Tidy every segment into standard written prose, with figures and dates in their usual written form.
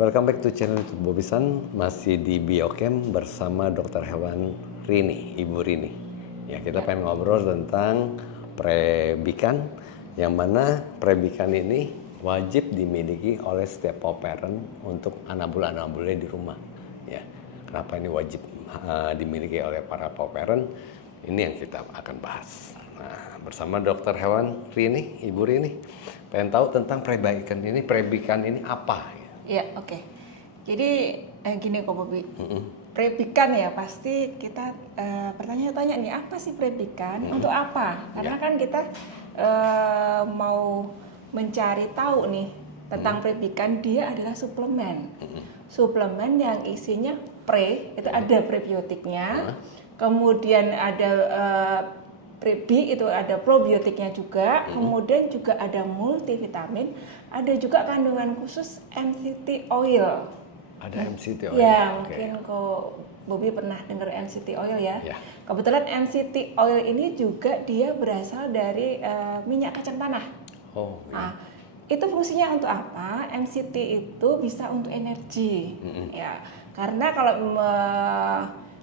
Welcome back to channel YouTube Bobisan. Masih di Biochem bersama dokter hewan Rini, Ibu Rini. Ya, kita pengen ngobrol tentang prebikan, yang mana prebikan ini wajib dimiliki oleh setiap parent untuk anabul-anabulnya di rumah. Ya, kenapa ini wajib dimiliki oleh para parent? Ini yang kita akan bahas. Nah, bersama dokter hewan Rini, Ibu Rini, pengen tahu tentang prebikan ini apa? Ya, oke. Jadi gini kok Bobi, prebikan ya pasti kita bertanya-tanya nih, apa sih prebikan, untuk apa? Karena kan kita mau mencari tahu nih tentang prebikan, dia adalah suplemen. Suplemen yang isinya itu ada prebiotiknya, kemudian ada prebi, itu ada probiotiknya juga, kemudian juga ada multivitamin, ada juga kandungan khusus MCT oil. Ada MCT oil? Ya, mungkin kok Bobi pernah dengar MCT oil ya. Kebetulan MCT oil ini juga dia berasal dari minyak kacang tanah. Nah, itu fungsinya untuk apa? MCT itu bisa untuk energi. Ya, karena kalau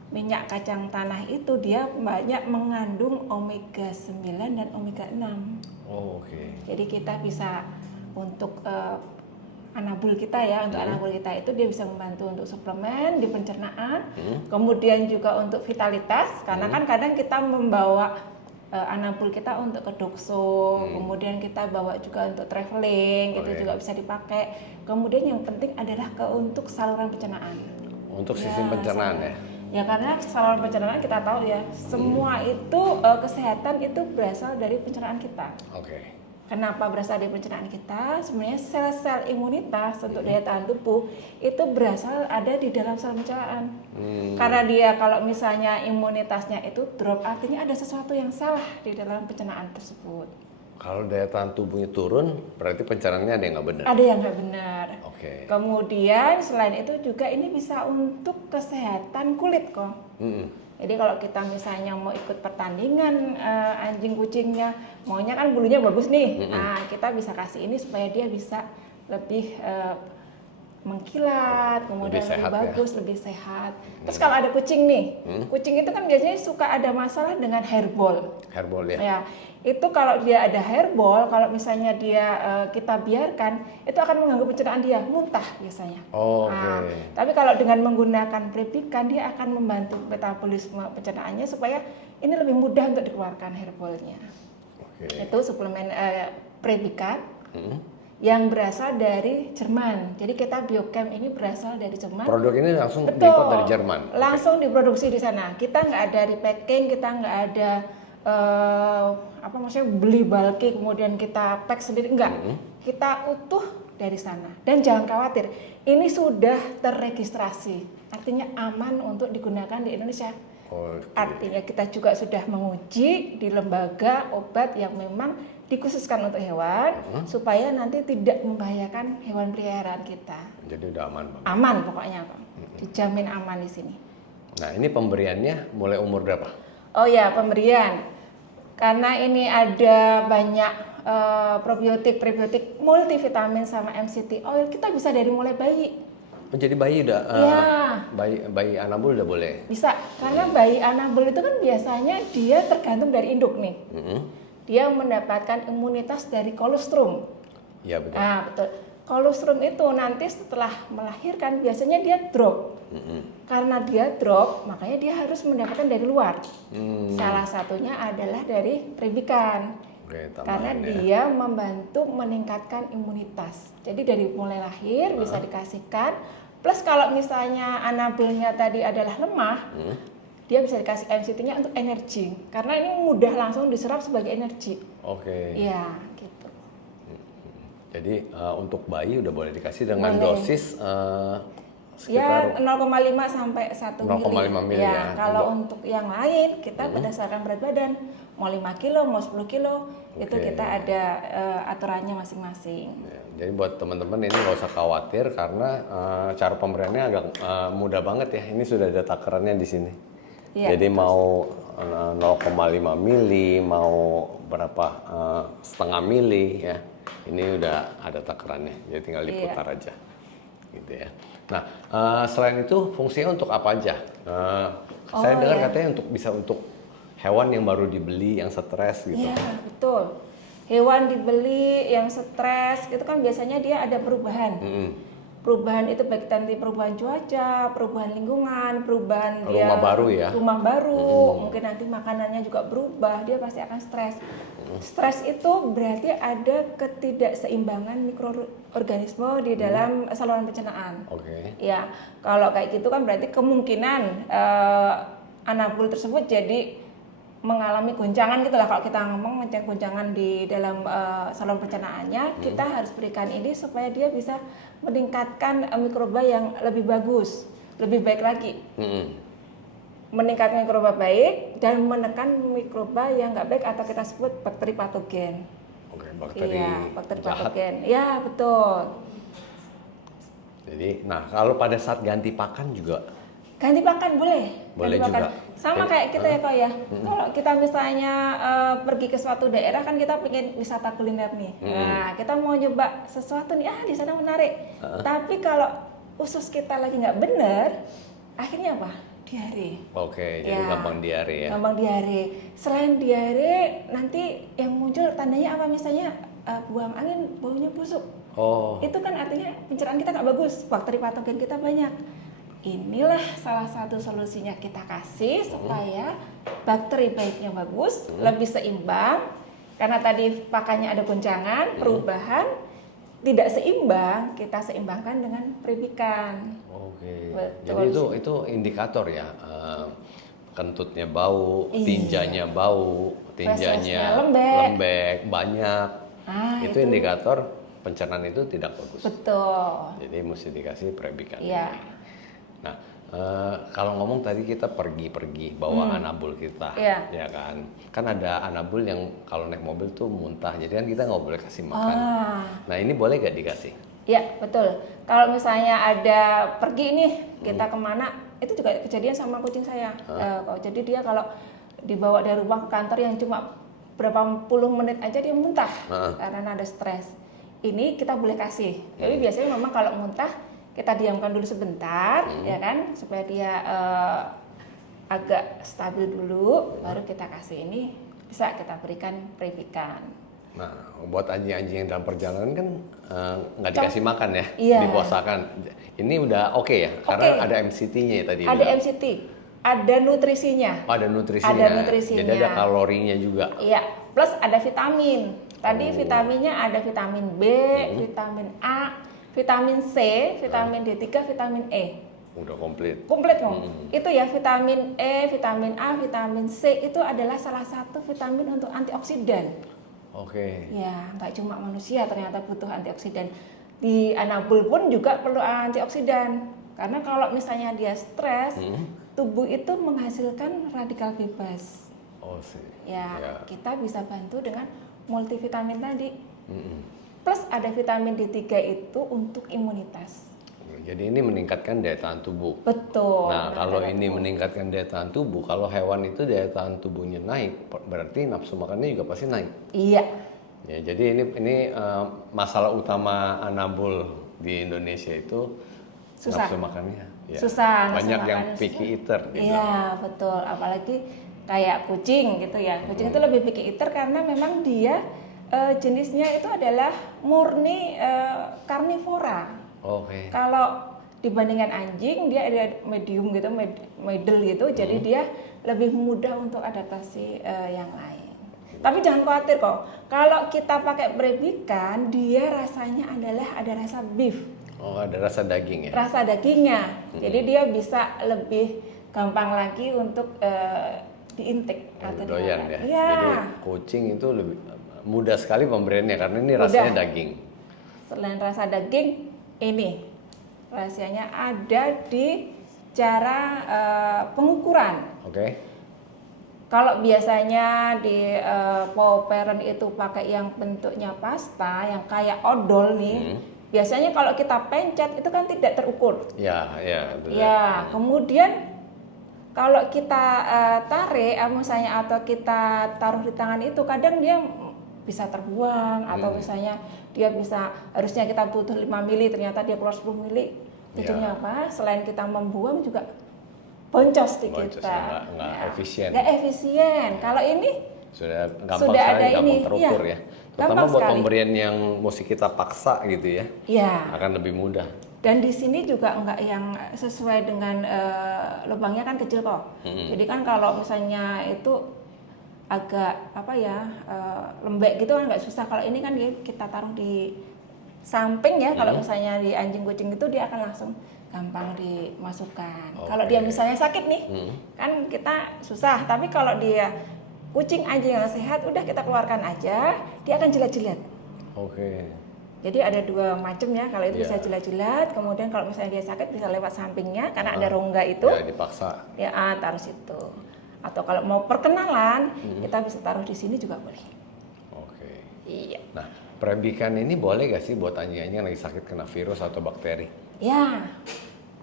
minyak kacang tanah itu dia banyak mengandung omega 9 dan omega 6. Jadi kita bisa untuk anabul kita ya, untuk anabul kita itu dia bisa membantu untuk suplemen di pencernaan, kemudian juga untuk vitalitas, karena kan kadang kita membawa anabul kita untuk ke dokso, kemudian kita bawa juga untuk traveling, itu juga bisa dipakai. Kemudian yang penting adalah untuk saluran pencernaan. Untuk sistem pencernaan ya? Ya, karena saluran pencernaan kita tahu ya, semua itu kesehatan itu berasal dari pencernaan kita. Kenapa berasal dari pencernaan kita? Sebenarnya sel-sel imunitas untuk daya tahan tubuh itu berasal ada di dalam sel pencernaan. Karena dia kalau misalnya imunitasnya itu drop, artinya ada sesuatu yang salah di dalam pencernaan tersebut. Kalau daya tahan tubuhnya turun, berarti pencernaannya ada yang nggak benar? Ada yang nggak benar. Kemudian selain itu juga ini bisa untuk kesehatan kulit kok. Jadi kalau kita misalnya mau ikut pertandingan anjing kucingnya, maunya kan bulunya bagus nih. Nah, kita bisa kasih ini supaya dia bisa lebih mengkilat, kemudian lebih bagus, lebih sehat. Terus kalau ada kucing nih, kucing itu kan biasanya suka ada masalah dengan hairball. Hairball ya? Ya, itu kalau dia ada hairball, kalau misalnya dia kita biarkan, itu akan mengganggu pencernaan dia, muntah biasanya. Nah, tapi kalau dengan menggunakan prebikan, dia akan membantu metabolisme pencernaannya supaya ini lebih mudah untuk dikeluarkan hairballnya. Itu suplemen prebikan yang berasal dari Jerman. Jadi kita Biochem ini berasal dari Jerman. Produk ini langsung diimport dari Jerman? Langsung diproduksi di sana. Kita nggak ada repacking, kita nggak ada beli bulky kemudian kita pack sendiri, enggak. Kita utuh dari sana. Dan jangan khawatir, ini sudah terregistrasi. Artinya aman untuk digunakan di Indonesia. Artinya kita juga sudah menguji di lembaga obat yang memang dikhususkan untuk hewan, supaya nanti tidak membahayakan hewan peliharaan kita. Jadi udah aman, Bang? Aman pokoknya, Bang. Dijamin aman di sini. Nah, ini pemberiannya mulai umur berapa? Oh ya, pemberian. Karena ini ada banyak probiotik, prebiotik, multivitamin sama MCT oil, kita bisa dari mulai bayi. Jadi bayi udah, bayi anabul udah boleh? Bisa, karena bayi anabul itu kan biasanya dia tergantung dari induk nih. Dia mendapatkan imunitas dari kolostrum. Iya, betul. Nah, betul. Kolostrum itu nanti setelah melahirkan biasanya dia drop. Karena dia drop, makanya dia harus mendapatkan dari luar. Salah satunya adalah dari prebikan. Karena dia membantu meningkatkan imunitas. Jadi dari mulai lahir bisa dikasihkan. Plus kalau misalnya anabulnya tadi adalah lemah, dia bisa dikasih MCT-nya untuk energi. Karena ini mudah langsung diserap sebagai energi. Iya, gitu. Jadi untuk bayi udah boleh dikasih dengan dosis sekitar 0,5 sampai 1 mili. Ya, kalau untuk yang lain kita berdasarkan berat badan. Mau 5 kilo, mau 10 kilo, itu kita ada aturannya masing-masing. Jadi buat teman-teman ini nggak usah khawatir karena cara pemberiannya agak mudah banget ya. Ini sudah ada takarannya di sini. Jadi mau 0,5 mili, mau berapa setengah mili ya. Ini udah ada takarannya, jadi tinggal diputar aja. gitu ya. Nah, selain itu fungsinya untuk apa aja? Saya dengar katanya untuk hewan yang baru dibeli, yang stres gitu. Iya, betul. Hewan dibeli yang stres itu kan biasanya dia ada perubahan. Perubahan itu baik nanti perubahan cuaca, perubahan lingkungan, perubahan rumah baru ya. Rumah baru, mungkin nanti makanannya juga berubah, dia pasti akan stres. Stres itu berarti ada ketidakseimbangan mikroorganisme di dalam saluran pencernaan. Ya, kalau kayak gitu kan berarti kemungkinan anabul tersebut jadi mengalami goncangan gitulah. Kalau kita ngomong goncangan di dalam saluran pencernaannya, kita harus berikan ini supaya dia bisa meningkatkan mikroba yang lebih bagus, lebih baik lagi. Meningkatkan mikroba baik dan menekan mikroba yang nggak baik atau kita sebut bakteri patogen. Bakteri patogen. Ya, betul. Jadi, nah kalau pada saat ganti pakan juga ganti pakan boleh juga. Sama kayak kita ya kok ya. Kalau kita misalnya pergi ke suatu daerah kan kita pengen wisata kuliner nih. Nah, kita mau nyoba sesuatu nih, di sana menarik. Tapi kalau usus kita lagi nggak bener, akhirnya apa? Diare. Jadi gampang diare ya. Gampang diare. Selain diare, nanti yang muncul tandanya apa? Misalnya buang angin, baunya busuk. Itu kan artinya pencernaan kita nggak bagus, bakteri patogen kita banyak. Inilah salah satu solusinya kita kasih supaya bakteri baiknya bagus, lebih seimbang. Karena tadi pakannya ada goncangan, perubahan, tidak seimbang, kita seimbangkan dengan peribikan. Jadi itu indikator ya, kentutnya bau, tinjanya bau, tinjanya lembek, banyak. Itu indikator pencernaan itu tidak bagus. Betul. Jadi mesti dikasih peribikan. Iya. Nah, kalau ngomong tadi kita pergi bawa anabul kita, ya kan? Kan ada anabul yang kalau naik mobil tuh muntah, jadi kan kita nggak boleh kasih makan. Nah, ini boleh gak dikasih? Ya, betul. Kalau misalnya ada pergi nih, kita kemana, itu juga kejadian sama kucing saya. Jadi dia kalau dibawa dari rumah ke kantor yang cuma berapa puluh menit aja dia muntah karena ada stres. Ini kita boleh kasih. Tapi biasanya memang kalau muntah kita diamkan dulu sebentar, ya kan, supaya dia agak stabil dulu, baru kita kasih. Ini bisa kita berikan peribikan. Nah, buat anjing-anjing yang dalam perjalanan kan nggak dikasih makan ya, dipuasakan. Ini udah oke ya, karena ada MCT-nya ya tadi. Ada MCT, ada nutrisinya. Ada nutrisinya. Jadi ada kalorinya juga. Iya, plus ada vitamin. Tadi vitaminnya ada vitamin B, vitamin A, vitamin C, vitamin D3, vitamin E. Udah komplit. Komplit dong. Itu ya vitamin E, vitamin A, vitamin C itu adalah salah satu vitamin untuk antioksidan. Ya, nggak cuma manusia ternyata butuh antioksidan. Di anabul pun juga perlu antioksidan. Karena kalau misalnya dia stres, tubuh itu menghasilkan radikal bebas. Ya, kita bisa bantu dengan multivitamin tadi. Plus ada vitamin D3 itu untuk imunitas. Jadi ini meningkatkan daya tahan tubuh. Betul. Nah, kalau ini meningkatkan daya tahan tubuh, kalau hewan itu daya tahan tubuhnya naik, berarti nafsu makannya juga pasti naik. Iya. Ya, jadi ini masalah utama anabul di Indonesia itu susah. Nafsu makannya. Ya. Susah. Banyak yang picky eater. Iya, betul. Apalagi kayak kucing gitu ya. Kucing itu lebih picky eater karena memang dia jenisnya itu adalah murni karnivora. Kalau dibandingkan anjing dia ada medium gitu, middle gitu, jadi dia lebih mudah untuk adaptasi yang lain. Tapi jangan khawatir kok, kalau kita pakai peribikan dia rasanya adalah ada rasa beef. Ada rasa daging ya? Rasa dagingnya, jadi dia bisa lebih gampang lagi untuk diintik atau doyan ya. Ya. Jadi kucing itu lebih mudah sekali pemberiannya karena ini rasanya daging. Selain rasa daging, ini rahasianya ada di cara pengukuran. Kalau biasanya di paw parent itu pakai yang bentuknya pasta, yang kayak odol nih. Biasanya kalau kita pencet itu kan tidak terukur. Ya. Kemudian kalau kita tarik, misalnya atau kita taruh di tangan itu, kadang dia bisa terbuang atau misalnya dia bisa harusnya kita butuh 5 mili ternyata dia keluar 10 mili. Tujuannya apa? Selain kita membuang juga boncos di kita. Nggak efisien. Nggak efisien. Kalau ini sudah gampang sudah sekali, ada gampang ini. terukur Iya. ya. Terutama Gampang buat sekali. pemberian yang mesti kita paksa gitu ya. Iya. Akan lebih mudah. Dan di sini juga enggak yang sesuai dengan lubangnya kan kecil kok. Jadi kan kalau misalnya itu agak apa ya lembek gitu kan nggak susah. Kalau ini kan dia kita taruh di samping ya. Kalau misalnya di anjing kucing itu dia akan langsung gampang dimasukkan. Kalau dia misalnya sakit nih, kan kita susah. Tapi kalau dia kucing anjing yang sehat, udah kita keluarkan aja, dia akan jilat-jilat. Oke. Jadi ada dua macam ya, kalau itu bisa jilat-jilat, kemudian kalau misalnya dia sakit bisa lewat sampingnya karena ada rongga itu. Ya dipaksa. Ya taruh situ. Atau kalau mau perkenalan, kita bisa taruh di sini juga boleh. Oke. Iya. Nah, Prebikan ini boleh gak sih buat anjing-anjing yang lagi sakit kena virus atau bakteri? Ya,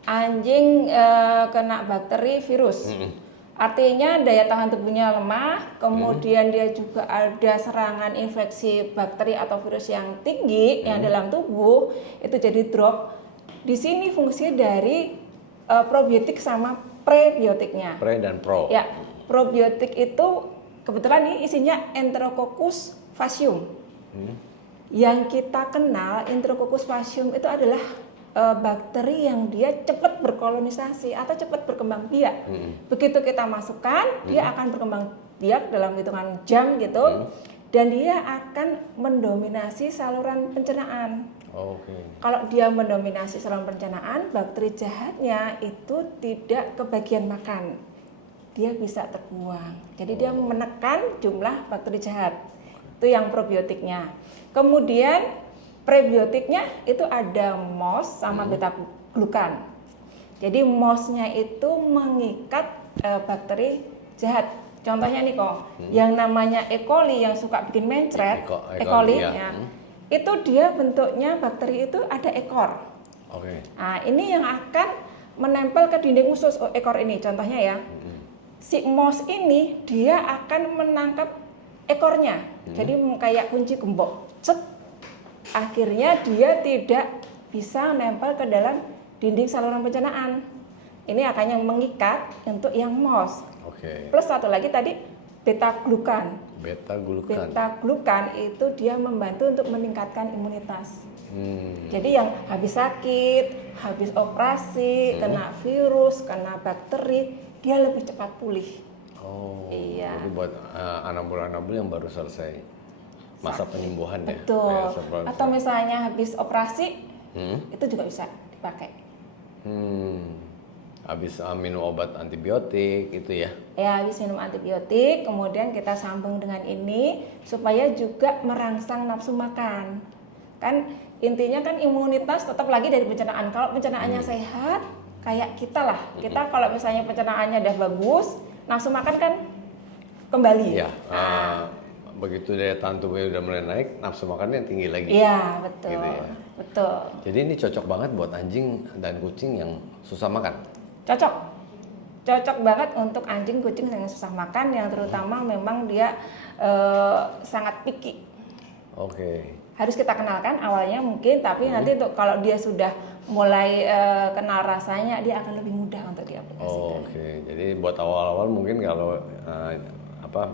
anjing kena bakteri virus. Artinya daya tahan tubuhnya lemah, kemudian dia juga ada serangan infeksi bakteri atau virus yang tinggi yang dalam tubuh, itu jadi drop. Di sini fungsi dari probiotik sama prebiotiknya. Pre dan pro. Ya, probiotik itu kebetulan ini isinya Enterococcus faecium. Yang kita kenal Enterococcus faecium itu adalah bakteri yang dia cepat berkolonisasi atau cepat berkembang biak. Begitu kita masukkan, dia akan berkembang biak dalam hitungan jam gitu, dan dia akan mendominasi saluran pencernaan. Kalau dia mendominasi saluran pencernaan, bakteri jahatnya itu tidak kebagian makan, dia bisa terbuang. Jadi dia menekan jumlah bakteri jahat. Itu yang probiotiknya. Kemudian prebiotiknya itu ada MOS sama beta glukan. Jadi MOS-nya itu mengikat bakteri jahat. Contohnya nih kok, yang namanya E. coli yang suka bikin mencret, E. coli ya. Itu dia bentuknya bakteri itu ada ekor. Nah, ini yang akan menempel ke dinding usus ekor ini. Contohnya ya, si MOS ini dia akan menangkap ekornya. Jadi kayak kunci gembok. Cet. Akhirnya dia tidak bisa nempel ke dalam dinding saluran pencernaan. Ini akan yang mengikat untuk yang MOS. Plus satu lagi tadi beta glukan. Beta glukan itu dia membantu untuk meningkatkan imunitas. Jadi yang habis sakit, habis operasi, kena virus, kena bakteri, dia lebih cepat pulih. Iya. Jadi buat anabul-anabul yang baru selesai masa penyembuhan ya. Betul. Atau misalnya habis operasi, itu juga bisa dipakai. Habis minum obat antibiotik itu ya? Ya, habis minum antibiotik, kemudian kita sambung dengan ini supaya juga merangsang nafsu makan. Kan intinya kan imunitas tetap lagi dari pencernaan. Kalau pencernaannya sehat, kayak kita lah. Kita kalau misalnya pencernaannya udah bagus, nafsu makan kan kembali. Iya. Begitu daya tahan tubuhnya udah mulai naik, nafsu makannya tinggi lagi. Iya, betul. Gitu ya? Betul. Jadi ini cocok banget buat anjing dan kucing yang susah makan. Cocok banget untuk anjing kucing yang susah makan, yang terutama memang dia sangat picky. Harus kita kenalkan awalnya mungkin, tapi nanti untuk kalau dia sudah mulai kenal rasanya, dia akan lebih mudah untuk diaplikasikan. Jadi buat awal-awal mungkin kalau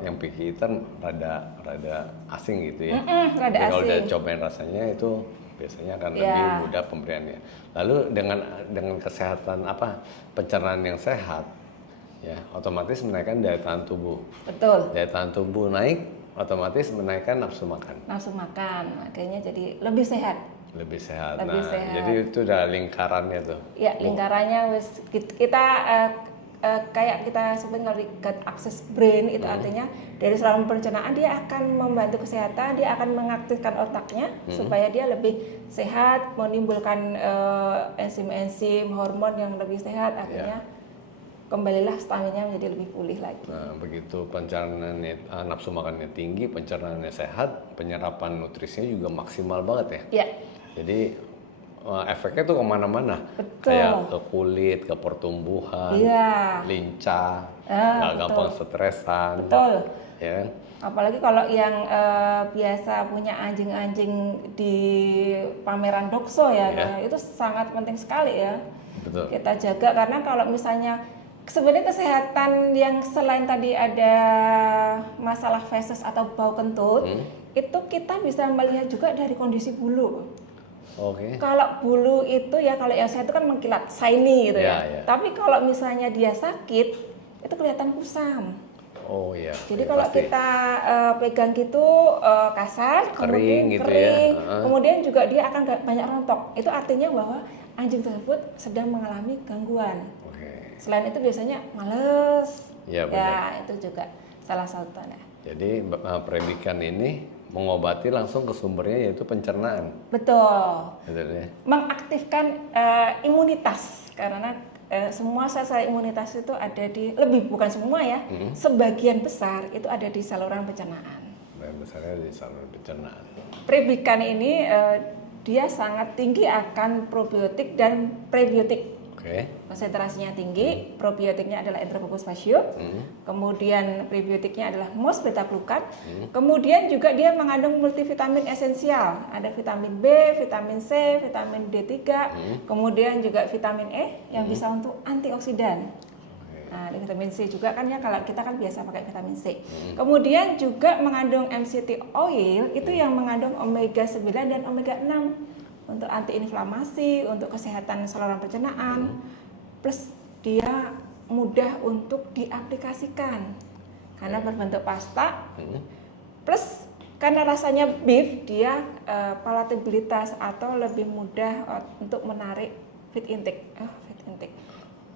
yang picky itu rada asing gitu ya. Rada asing. Kalau udah cobain rasanya itu biasanya akan lebih mudah pemberiannya. Lalu dengan kesehatan pencernaan yang sehat, ya otomatis menaikkan daya tahan tubuh. Betul. Daya tahan tubuh naik, otomatis menaikkan nafsu makan. Nafsu makan, makanya jadi lebih sehat. Lebih sehat. Lebih sehat. Jadi itu udah lingkarannya tuh. Ya, lingkarannya kita kayak kita sebut kalau gut access brain itu artinya dari saluran pencernaan dia akan membantu kesehatan, dia akan mengaktifkan otaknya supaya dia lebih sehat, menimbulkan enzim-enzim hormon yang lebih sehat, artinya kembalilah stamina menjadi lebih pulih lagi. Nah, begitu pencernaannya nafsu makannya tinggi, pencernaannya sehat, penyerapan nutrisinya juga maksimal banget ya. Jadi efeknya tuh kemana-mana, kayak ke kulit, ke pertumbuhan, lincah, nggak gampang stresan, ya. Apalagi kalau yang biasa punya anjing-anjing di pameran dokso ya, itu sangat penting sekali ya. Betul. Kita jaga, karena kalau misalnya sebenarnya kesehatan yang selain tadi ada masalah feses atau bau kentut, itu kita bisa melihat juga dari kondisi bulu. Kalau bulu itu ya, kalau yang saya itu kan mengkilat, shiny gitu ya. Tapi kalau misalnya dia sakit, itu kelihatan kusam. Oh iya. Jadi kalau pasti. kita pegang gitu kasar, kemudian gitu kering, ya. kemudian juga dia akan banyak rontok. Itu artinya bahwa anjing tersebut sedang mengalami gangguan. Selain itu biasanya males. Ya, itu juga salah satu tanda. Jadi Prebikan ini mengobati langsung ke sumbernya, yaitu pencernaan. Betul. Betul ya. Mengaktifkan imunitas, karena semua sel-sel imunitas itu ada di, bukan semua ya, sebagian besar itu ada di saluran pencernaan. Besarnya di saluran pencernaan. Prebikan ini dia sangat tinggi akan probiotik dan prebiotik. Konsentrasinya tinggi, probiotiknya adalah Enterococcus faecium, kemudian prebiotiknya adalah MOS beta-glukan, kemudian juga dia mengandung multivitamin esensial, ada vitamin B, vitamin C, vitamin D3, kemudian juga vitamin E yang bisa untuk antioksidan. Nah, vitamin C juga kan ya, kalau kita kan biasa pakai vitamin C. Kemudian juga mengandung MCT oil, itu yang mengandung omega 9 dan omega 6. Untuk antiinflamasi, untuk kesehatan saluran pencernaan, plus dia mudah untuk diaplikasikan karena berbentuk pasta, plus karena rasanya beef, dia palatabilitas atau lebih mudah untuk menarik feed intake.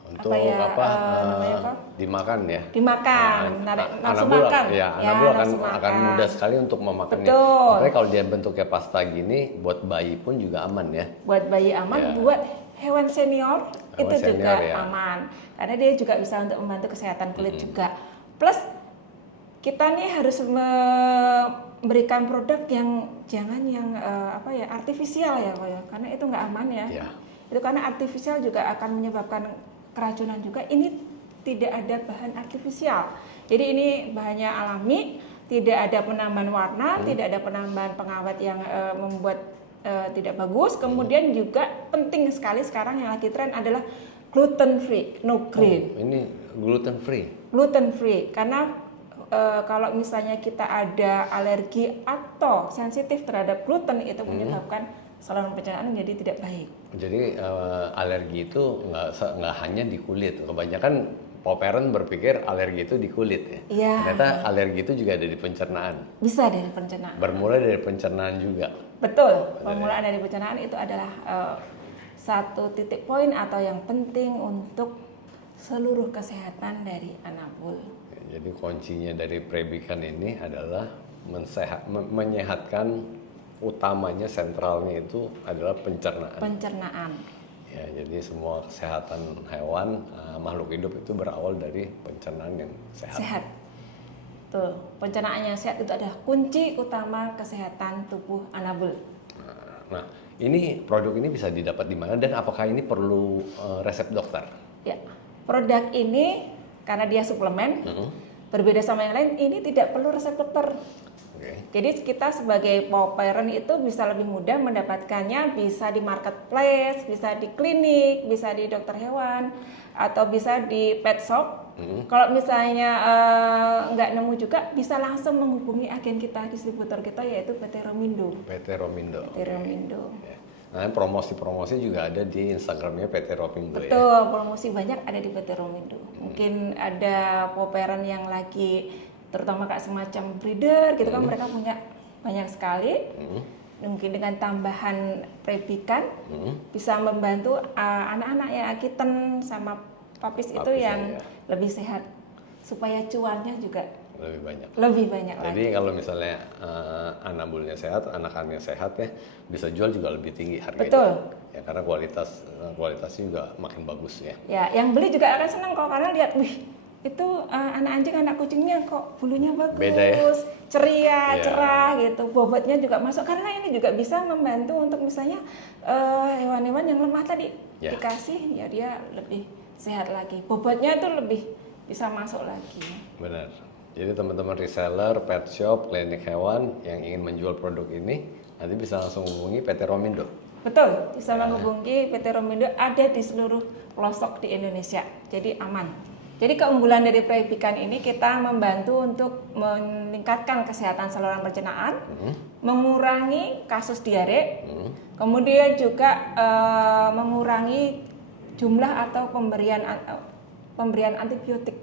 Untuk namanya dimakan ya? Dimakan, nafsu makan. Ya, anabul akan mudah sekali untuk memakannya. Betul. Makanya kalau dia bentuknya pasta gini, buat bayi pun juga aman ya? Buat bayi aman, buat hewan senior itu juga aman. Karena dia juga bisa untuk membantu kesehatan kulit juga. Plus kita nih harus memberikan produk yang jangan yang artifisial ya, karena itu nggak aman ya. Itu karena artifisial juga akan menyebabkan keracunan juga. Ini tidak ada bahan artifisial. Jadi ini bahannya alami, tidak ada penambahan warna, tidak ada penambahan pengawet yang membuat tidak bagus. Kemudian juga penting sekali sekarang yang lagi tren adalah gluten free, no grain. Ini gluten free. Gluten free karena kalau misalnya kita ada alergi atau sensitif terhadap gluten, itu menyebabkan saluran pencernaan menjadi tidak baik. Jadi alergi itu nggak hanya di kulit. Kebanyakan parent berpikir alergi itu di kulit ya. Ternyata alergi itu juga ada di pencernaan. Bisa dari pencernaan. Bermula dari pencernaan juga. Betul. Permulaan dari pencernaan itu adalah satu titik poin atau yang penting untuk seluruh kesehatan dari anabul. Jadi kuncinya dari Prebikan ini adalah menyehatkan, utamanya sentralnya itu adalah pencernaan. Pencernaan. Ya, jadi semua kesehatan hewan, makhluk hidup itu berawal dari pencernaan yang sehat. Sehat. Tuh, pencernaan yang sehat itu adalah kunci utama kesehatan tubuh anabul. Nah, ini produk ini bisa didapat di mana dan apakah ini perlu resep dokter? Ya, produk ini karena dia suplemen, berbeda sama yang lain, ini tidak perlu resep dokter. Jadi kita sebagai parent itu bisa lebih mudah mendapatkannya, bisa di marketplace, bisa di klinik, bisa di dokter hewan, atau bisa di pet shop. Kalau misalnya nggak nemu juga, bisa langsung menghubungi agen kita, distributor kita, yaitu PT Romindo. PT Romindo. PT Romindo. Nah, promosi-promosi juga ada di Instagramnya PT Romindo. Betul, promosi banyak ada di PT Romindo. Mungkin ada parent yang lagi, terutama kayak semacam breeder gitu kan, mereka punya banyak sekali. Mungkin dengan tambahan Prebikan bisa membantu anak-anak ya, kitten sama papis itu yang lebih sehat, supaya cuannya juga lebih banyak Jadi lagi. kalau misalnya anabulnya sehat, anakannya sehat ya, bisa jual juga lebih tinggi harganya. Betul. Ya, karena kualitasnya juga makin bagus ya. Ya, yang beli juga akan senang kok, karena lihat, wih, itu anak anjing, anak kucingnya kok bulunya bagus, beda ya? Ceria, cerah gitu, bobotnya juga masuk, karena ini juga bisa membantu untuk misalnya hewan-hewan yang lemah tadi dikasih, ya dia lebih sehat lagi, bobotnya tuh lebih bisa masuk lagi. Benar. Jadi teman-teman reseller, pet shop, klinik hewan yang ingin menjual produk ini nanti bisa langsung hubungi PT Romindo. Betul, bisa menghubungi PT Romindo, ada di seluruh pelosok di Indonesia. Jadi aman. Jadi keunggulan dari Prebikan ini kita membantu untuk meningkatkan kesehatan saluran pencernaan, mengurangi kasus diare, kemudian juga mengurangi jumlah atau pemberian antibiotik.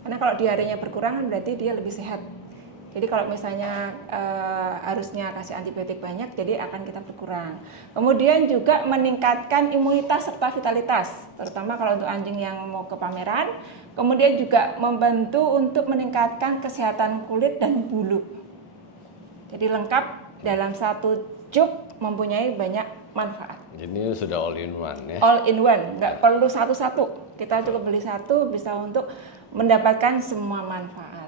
Karena kalau diarenya berkurang berarti dia lebih sehat. Jadi kalau misalnya harusnya kasih antibiotik banyak, jadi akan kita berkurang. Kemudian juga meningkatkan imunitas serta vitalitas, terutama kalau untuk anjing yang mau ke pameran. Kemudian juga membantu untuk meningkatkan kesehatan kulit dan bulu. Jadi lengkap dalam satu jug, mempunyai banyak manfaat. Jadi sudah all in one ya? All in one, nggak perlu satu-satu. Kita cukup beli satu bisa untuk mendapatkan semua manfaat.